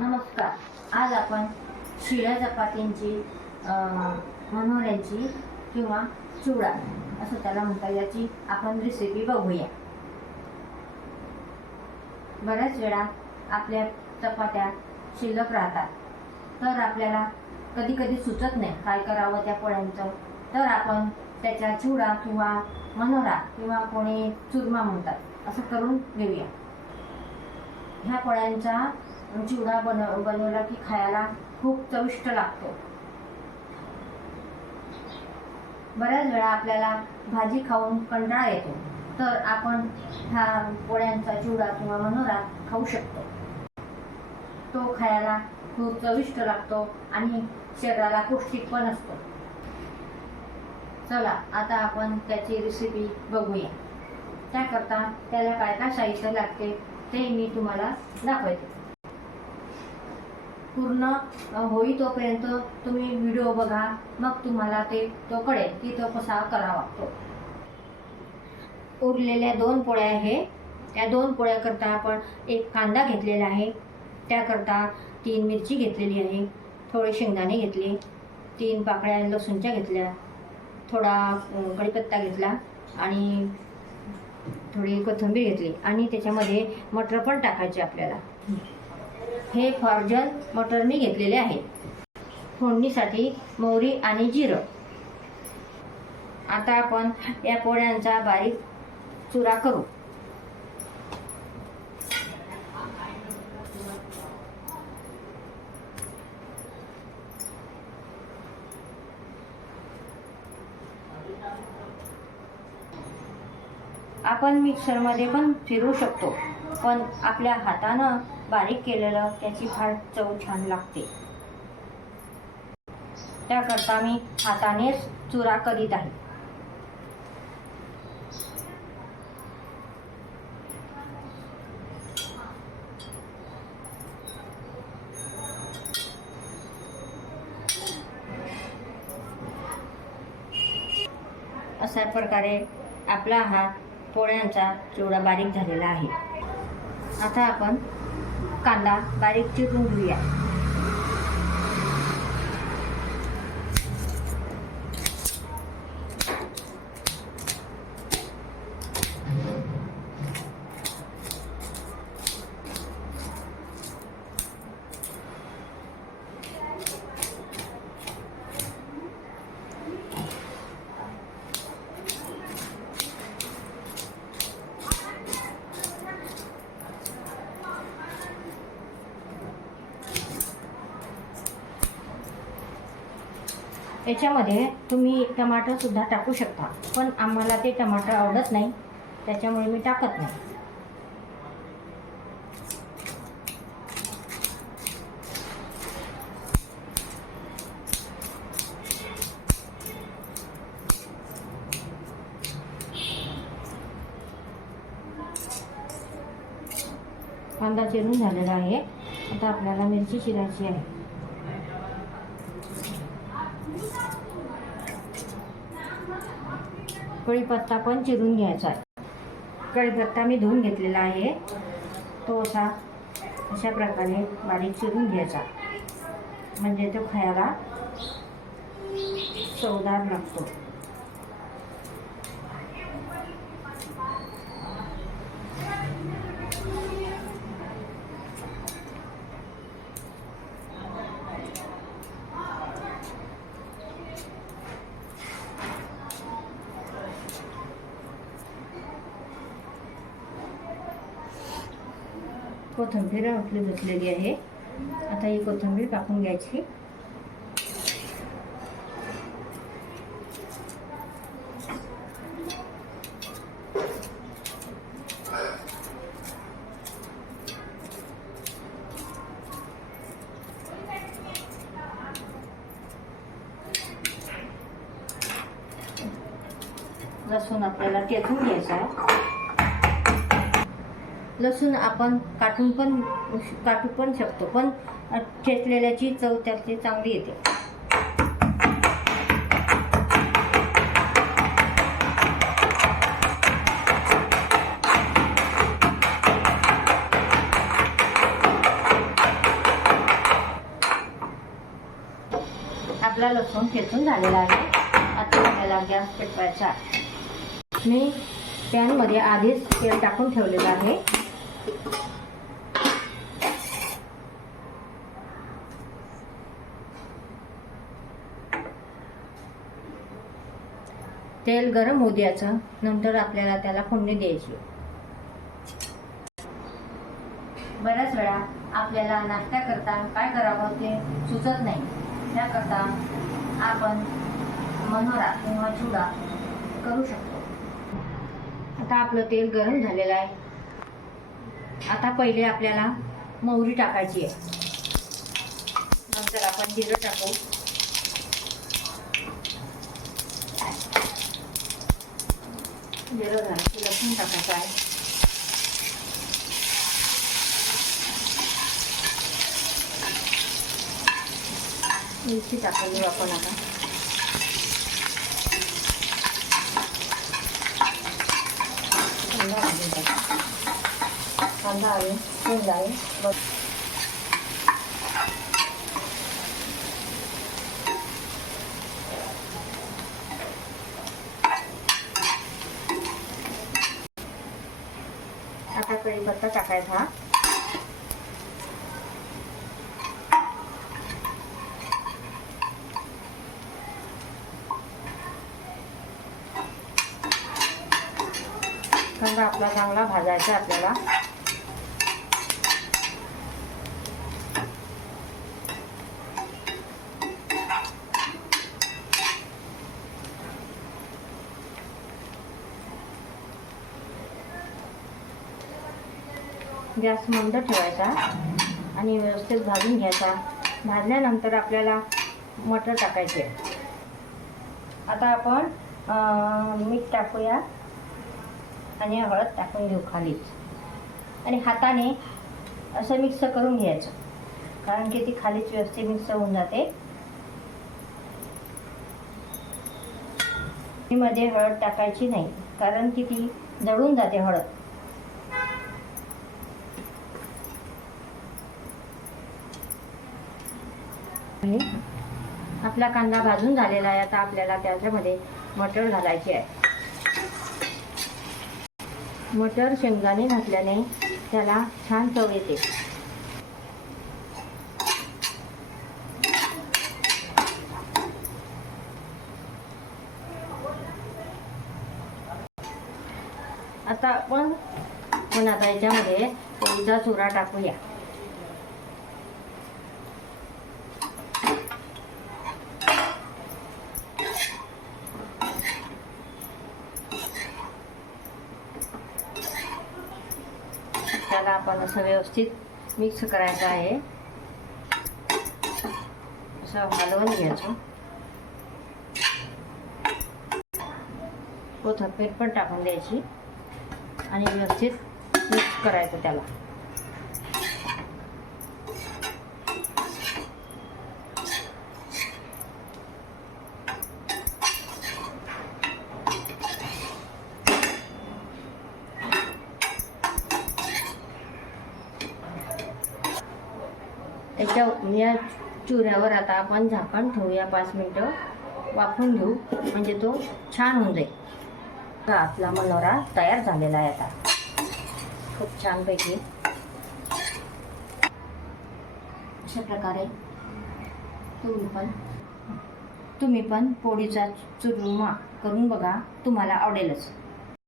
नमस्कार. आज आपण शिळ्या चपातींची मनोऱ्यांची किंवा चिवडा असं त्याला म्हणतात. याची आपण रेसिपी बघूया. बऱ्याच वेळा आपल्या चपात्या शिल्लक राहतात. तर आपल्याला कधी कधी सुचत नाही काय करावं त्या पोळ्यांचं. तर आपण त्याच्या चिवडा किंवा मनोरा किंवा कोणी चुरमा म्हणतात. असं करून घेऊया. ह्या पोळ्यांचा चिवडा बन बनवला की खायला खूप चविष्ट लागतो. बऱ्याच वेळा आपल्याला भाजी खाऊन कंटाळा येतो तर आपण हा पोळ्यांचा चिवडा किंवा मनोरा खाऊ शकतो. तो खायला खूप चविष्ट लागतो आणि शरीराला पौष्टिक पण असतो. चला आता आपण त्याची रेसिपी बघूया. त्याकरता त्याला काय काय साहित्य लागते ते मी तुम्हाला दाखवते. पूर्ण होई तोपर्यंत तुम्ही व्हिडिओ बघा मग तुम्हाला ते तो कळेल की तो कसा करावा. तो उरलेल्या दोन पोळ्या आहे. त्या दोन पोळ्याकरता आपण एक कांदा घेतलेला आहे. त्याकरता तीन मिरची घेतलेली आहे. थोडे शेंगदाणे घेतले. तीन पाकळ्या लसूणच्या घेतल्या. थोडा कढीपत्ता घेतला आणि थोडी कोथिंबीर घेतली. आणि त्याच्यामध्ये मटर पण टाकायचे आपल्याला. हे फॉर्जन मटर मी घेतलेले आहे. फोडणीसाठी मोहरी आणि जिरं. आता आपण या पोळ्यांचा बारीक चुरा करू. आपण मिक्सरमध्ये पण फिरू शकतो पण आपल्या हातानं बारीक केलेलं त्याची फार चव छान लागते. त्याकरता मी हातानेच चुरा करीत आहे. अशा प्रकारे आपला हा पोळ्यांचा चिवडा बारीक झालेला आहे. आता आपण कांदा बारीक चिरून घेऊया. याच्यामध्ये तुम्ही टमाटरसुद्धा टाकू शकता. पण आम्हाला ते टमाटर आवडत नाही. त्याच्यामुळे मी टाकत नाही. कांदा चिरून झालेला आहे. आता आपल्याला मिरची चिरायची आहे. कढीपत्ता पण चिरून घ्यायचा आहे. कढीपत्ता मी धुवून घेतलेला आहे. तो असा अशा प्रकारे बारीक चिरून घ्यायचा. म्हणजे तो खायला चवदार लागतो. कोथिंबीर आपली धुतलेली आहे. आता ही कोथिंबीर टाकून घ्यायची. लसूण आपल्याला तेथून घ्यायचा आहे. लसूण आपण काटून पण काटू पण शकतो पण ठेचलेल्याची चव त्याची चांगली येते. आपला लसूण खेचून झालेला आहे. आता आपल्याला गॅस पेटवायचा मी पॅनमध्ये आधीच तेल टाकून ठेवलेलं आहे. तेल गरम होऊ द्यायचं नंतर आपल्याला त्याला फोडणी द्यायची. बऱ्याच वेळा आपल्याला नाश्ता करता काय करावं ते सुचत नाही. त्याकरता आपण मनोरा किंवा चुडा करू शकतो. आता आपलं तेल गरम झालेलं आहे. आता पहिले आपल्याला मोहरी टाकायची आहे. नंतर आपण जिरं टाकू. जिरं झालं की लसूण टाकायचं आहे. मिरची टाकून घेऊ आपण आता. कांदा भाजून टाकू. कांदा आहे शेंग आहे बघ आता कढीपत्ता टाकायचा कांदा आपला चांगला भाजायचा आहे आपल्याला गॅस मंद ठेवायचा आणि व्यवस्थित भाजून घ्यायचा. भाजल्यानंतर आपल्याला मटर टाकायचे. आता आपण मीठ टाकूया आणि हळद टाकून घेऊ खालीच. आणि हाताने असं मिक्स करून घ्यायचं. कारण की ती खालीच व्यवस्थित मिक्स होऊन जाते. मध्ये हळद टाकायची नाही. कारण की ती जळून जाते हळद. आहे. आपला कांदा भाजून झालेला आहे. आता आपल्याला त्याच्यामध्ये मटर घालायचे आहे. मटर शेंगदाणे घातल्याने त्याला छान चव येते. आता आपण पण आता याच्यामध्ये पोळीचा चुरा टाकूया त्याला आपण असं व्यवस्थित मिक्स करायचं आहे. असं हलवून घ्यायचं. कोथंबीर पण टाकून द्यायची. आणि व्यवस्थित मिक्स करायचं त्याला. याच्या या चुऱ्यावर आता आपण झाकण ठेवूया पाच मिनटं. वाफून घेऊ. म्हणजे तो छान होऊन जाईल. आपला मनोरा तयार झालेला आहे आता. खूप छानपैकी. अशा प्रकारे तुम्ही पण तुम्ही पण पोळीचा चुरमा करून बघा. तुम्हाला आवडेलच.